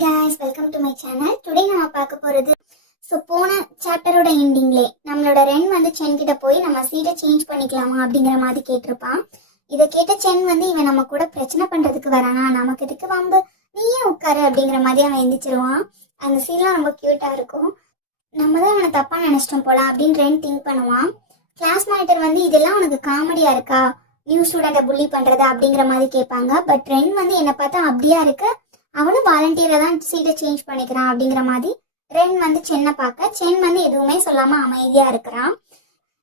guys, welcome to my channel. Today நம்ம பார்க்க போறது போன சாப்டரோட எண்டிங்லே நம்மளோட ரென் வந்து சென் கிட்ட போய் நம்ம சீட்டை சேஞ்ச் பண்ணிக்கலாமா அப்படிங்கிற மாதிரி கேட்டிருப்பான். இதை கேட்ட சென் வந்து இவன் நம்ம கூட பிரச்சனை பண்றதுக்கு வரானா, நமக்கு இதுக்கு வம்பு, நீயே உட்காரு அப்படிங்கிற மாதிரி அவன் எந்திரிச்சிருவான். அந்த சீன்லாம் ரொம்ப கியூட்டா இருக்கும். நம்ம தான் அவனை தப்பா நினைச்சிட்டோம் போல அப்படின்னு ரென் திங்க் பண்ணுவான். கிளாஸ் மானிட்டர் வந்து இதெல்லாம் உனக்கு காமெடியா இருக்கா, நியூ ஸ்டூடெண்ட்டை புள்ளி பண்றது அப்படிங்கிற மாதிரி கேட்பாங்க. பட் ரென் வந்து என்ன பார்த்தா அப்படியா இருக்கு, அவனும் வாலண்டியரா தான் சீட்டை சேஞ்ச் பண்ணிக்கிறான் அப்படிங்கிற மாதிரி ரென் வந்து சென்னை பார்க்க, சென் வந்து எதுவுமே சொல்லாம அமைதியா இருக்கிறான்.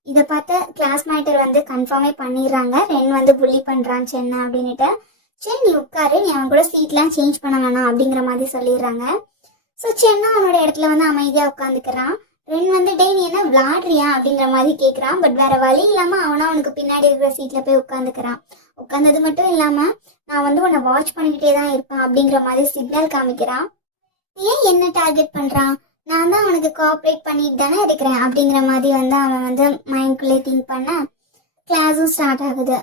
இதை பார்த்து கிளாஸ் மானிட்டர் வந்து கன்ஃபார்மே பண்ணிடுறாங்க, ரென் வந்து புள்ளி பண்றான் சென்னை அப்படின்னுட்டு. சென் நீ உட்காரு, நீ அவன் கூட சீட்லாம் சேஞ்ச் பண்ண வேணாம் அப்படிங்கிற மாதிரி சொல்லிடுறாங்க. ஸோ சென்னா அவனோட இடத்துல வந்து அமைதியா உட்காந்துக்கிறான். ரென் வந்து டே நீ என்ன விளாடுறியா அப்படிங்கிற மாதிரி கேட்குறான். பட் வேற வழி இல்லாம அவனா அவனுக்கு பின்னாடி இருக்கிற சீட்ல போய் உட்காந்துக்கிறான். உட்காந்தது மட்டும் இல்லாம நான் வந்து உன்னை வாட்ச் பண்ணிக்கிட்டே தான் இருப்பேன் அப்படிங்கிற மாதிரி சிக்னல் காமிக்கிறான். ஏன் என்ன டார்கெட் பண்றான், நான் தான் அவனுக்கு கோஆப்ரேட் பண்ணிட்டு தானே இருக்கிறேன் அப்படிங்கிற மாதிரி வந்து அவன் வந்து மைண்ட்குள்ளே திங்க் பண்ண கிளாஸும் ஸ்டார்ட் ஆகுது.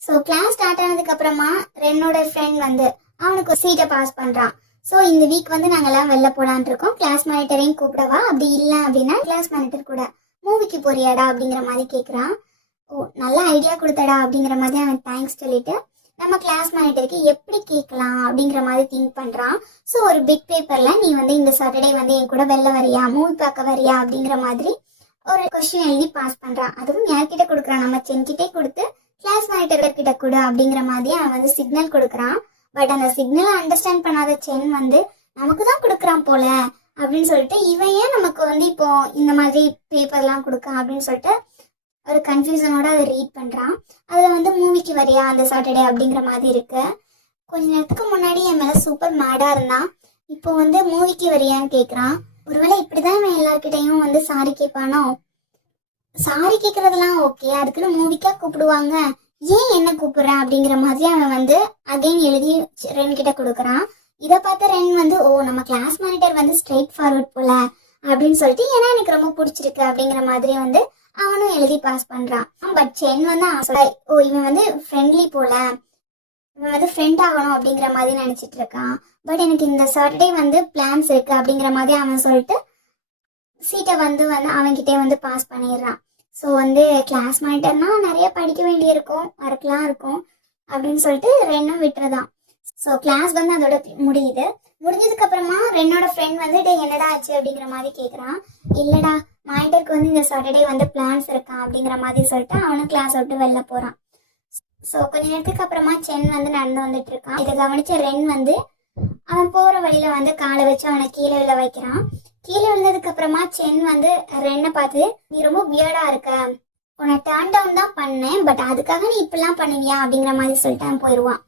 ஸோ கிளாஸ் ஸ்டார்ட் ஆனதுக்கு அப்புறமா ரென்னோட ஃப்ரெண்ட் வந்து அவனுக்கு சீட்டை பாஸ் பண்றான். ஸோ இந்த வீக் வந்து நாங்கெல்லாம் வெளில போலான் இருக்கோம், கிளாஸ் மானிட்டரையும் கூப்பிடவா, அப்படி இல்லை அப்படின்னா கிளாஸ் மானிட்டர் கூட மூவிக்கு போறியாடா அப்படிங்கிற மாதிரி கேட்குறான். ஓ நல்ல ஐடியா கொடுத்தடா அப்படிங்கிற மாதிரி அவன் தேங்க்ஸ் சொல்லிட்டு நம்ம கிளாஸ் மானிட்டருக்கு எப்படி கேட்கலாம் அப்படிங்கிற மாதிரி திங்க் பண்றான். ஸோ ஒரு பிக் பேப்பர்ல நீ வந்து இந்த சாட்டர்டே வந்து என் கூட வெளில வரியா, மூவி பார்க்க வரியா அப்படிங்கிற மாதிரி ஒரு கொஸ்டின் எழுதி பாஸ் பண்றான். அதுவும் யார்கிட்ட கொடுக்குறான், நம்ம சென்கிட்டே கொடுத்து கிளாஸ் மானிட்டர் கிட்ட கொடு அப்படிங்கிற மாதிரி அவன் வந்து சிக்னல் கொடுக்குறான். பட் அந்த சிக்னலை அண்டர்ஸ்டாண்ட் பண்ணாத சென் வந்து நமக்கு தான் கொடுக்குறான் போல அப்படின்னு சொல்லிட்டு இவன் ஏன் நமக்கு வந்து இப்போ இந்த மாதிரி பேப்பர்லாம் கொடுக்கான் அப்படின்னு சொல்லிட்டு ஒரு கன்ஃபியூஷனோட அதை ரீட் பண்றான். அதுல வந்து மூவிக்கு வரியா அந்த சாட்டர்டே அப்படிங்கிற மாதிரி இருக்கு. கொஞ்ச நேரத்துக்கு முன்னாடி என் மேல சூப்பர் மேடா இருந்தான், இப்போ வந்து மூவிக்கு வரியான்னு கேக்குறான். ஒருவேளை இப்படிதான் இவன் எல்லார்கிட்டையும் வந்து சாரி கேட்பானோ. சாரி கேட்கறதெல்லாம் ஓகே, அதுக்குன்னு மூவிக்கா கூப்பிடுவாங்க, ஏன் என்ன கூப்பிடுறான் அப்படிங்கிற மாதிரி அவன் வந்து அகைன் எழுதி ரென் கிட்ட கொடுக்குறான். இதை பார்த்த ரென் வந்து ஓ நம்ம கிளாஸ் மானிட்டர் வந்து ஸ்ட்ரெயிட் ஃபார்வர்ட் போல அப்படின்னு சொல்லிட்டு ஏன்னா எனக்கு ரொம்ப பிடிச்சிருக்கு அப்படிங்கிற மாதிரி வந்து அவனும் எழுதி பாஸ் பண்றான். பட் சென் வந்து ஓ இவன் வந்து ஃப்ரெண்ட்லி போல, இவன் வந்து ஃப்ரெண்ட் ஆகணும் அப்படிங்கிற மாதிரி நினைச்சிட்டு இருக்கான். பட் எனக்கு இந்த சாட்டர்டே வந்து பிளான்ஸ் இருக்கு அப்படிங்கிற மாதிரி அவன் சொல்லிட்டு சீட்டை வந்து அவன்கிட்டே வந்து பாஸ் பண்ணிடுறான். ஸோ வந்து கிளாஸ் மானிட்டர்னா நிறைய படிக்க வேண்டியிருக்கும், ஒர்க்லாம் இருக்கும் அப்படின்னு சொல்லிட்டு ரென்னும் விட்டுறதான். ஸோ கிளாஸ் வந்து அதோட முடியுது. முடிஞ்சதுக்கு அப்புறமா ரென்னோட ஃப்ரெண்ட் வந்து டே என்னடா ஆச்சு அப்படிங்கிற மாதிரி கேட்குறான். இல்லடா மானிட்டருக்கு வந்து இந்த சாட்டர்டே வந்து பிளான்ஸ் இருக்கான் அப்படிங்கிற மாதிரி சொல்லிட்டு அவனும் கிளாஸ் விட்டு வெளில போறான். ஸோ கொஞ்ச நேரத்துக்கு அப்புறமா சென் வந்து நடந்து வந்துட்டு இருக்கான். இதை கவனிச்ச ரென் வந்து அவன் போற வழியில வந்து காலை வச்சு அவனை கீழே விழ வைக்கிறான். கீழே விழுந்ததுக்கு அப்புறமா சென் வந்து ரென்னை பார்த்து நீ ரொம்ப வியர்டா இருக்க, உன்னை டர்ன் டவுன் தான் பண்ணேன், பட் அதுக்காக நீ இப்படிலாம் பண்ணுவியா அப்படிங்கிற மாதிரி சொல்லிட்டு அவன் போயிடுவான்.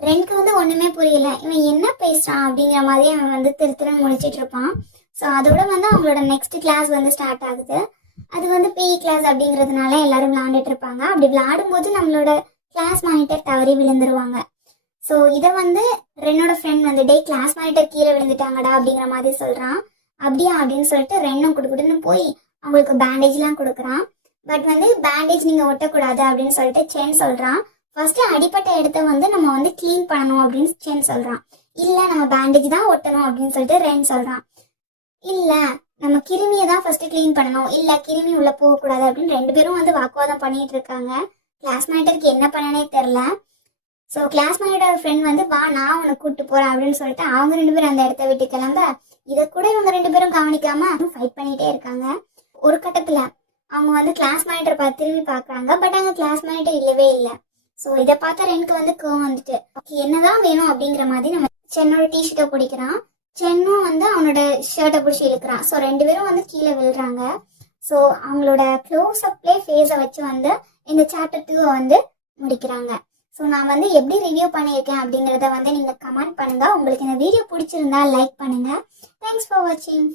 ரென்க்கு வந்து ஒண்ணுமே புரியல, இவன் என்ன பேசுறான் அப்படிங்கிற மாதிரி அவன் வந்து திருத்திரம் முடிச்சிட்டு இருப்பான். ஸோ அதோட வந்து அவங்களோட நெக்ஸ்ட் கிளாஸ் வந்து ஸ்டார்ட் ஆகுது. அது வந்து பிஇ கிளாஸ் அப்படிங்கிறதுனால எல்லாரும் விளையாண்டுட்டு இருப்பாங்க. அப்படி விளையாடும் போது நம்மளோட கிளாஸ் மானிட்டர் தவறி விழுந்துருவாங்க. ஸோ இதை வந்து ரென்னோட ஃப்ரெண்ட் வந்து டே கிளாஸ் மானிட்டர் கீழே விழுந்துட்டாங்கடா அப்படிங்கிற மாதிரி சொல்றான். அப்படியா அப்படின்னு சொல்லிட்டு ரென்னும் கொடுக்குன்னு போய் அவங்களுக்கு பேண்டேஜ்லாம் கொடுக்குறான். பட் வந்து பேண்டேஜ் நீங்க ஒட்டக்கூடாது அப்படின்னு சொல்லிட்டு சென் சொல்றான். ஃபர்ஸ்ட் அடிப்பட்ட இடத்த வந்து நம்ம வந்து கிளீன் பண்ணணும் அப்படின்னு சென் சொல்றான். இல்ல நம்ம பேண்டேஜ் தான் ஒட்டணும் அப்படின்னு சொல்லிட்டு ரென் சொல்றான். இல்ல நம்ம கிருமியை தான் ஃபர்ஸ்ட் கிளீன் பண்ணணும், இல்ல கிருமி உள்ள போகக்கூடாது அப்படின்னு ரெண்டு பேரும் வந்து வாக்குவாதம் பண்ணிட்டு இருக்காங்க. கிளாஸ் மானிட்டருக்கு என்ன பண்ணனே தெரியல. ஸோ கிளாஸ் மானிட்டர் ஃப்ரெண்ட் வந்து வா நான் உன்னை கூப்பிட்டு போறேன் அப்படின்னு சொல்லிட்டு அவங்க ரெண்டு பேரும் அந்த இடத்த விட்டு கிளம்ப, இதை கூட இவங்க ரெண்டு பேரும் கவனிக்காம ஃபைட் பண்ணிட்டே இருக்காங்க. ஒரு கட்டத்துல அவங்க வந்து கிளாஸ் மானிட்டர் பார்த்து திரும்பி பாக்குறாங்க. பட் அங்க கிளாஸ் மானிட்டர் இல்லவே இல்லை. ஸோ இதை பார்த்தா ரெனுக்கு வந்து கோவம் வந்துட்டு என்னதான் வேணும் அப்படிங்கிற மாதிரி நம்ம சென்னோட டிஷர்ட்டை பிடிக்கிறான். சென்னும் வந்து அவனோட ஷர்ட்டை பிடிச்சி இழுக்கிறான். ஸோ ரெண்டு பேரும் வந்து கீழே விழுறாங்க. ஸோ அவங்களோட க்ளோஸ் அப்லே ஃபேஸை வச்சு வந்து இந்த சாப்டர் 2 வந்து முடிக்கிறாங்க. ஸோ நான் வந்து எப்படி ரிவ்யூ பண்ணியிருக்கேன் அப்படிங்கிறத வந்து நீங்கள் கமெண்ட் பண்ணுங்க. உங்களுக்கு இந்த வீடியோ பிடிச்சிருந்தா லைக் பண்ணுங்க. தேங்க்ஸ் ஃபார் வாட்சிங்.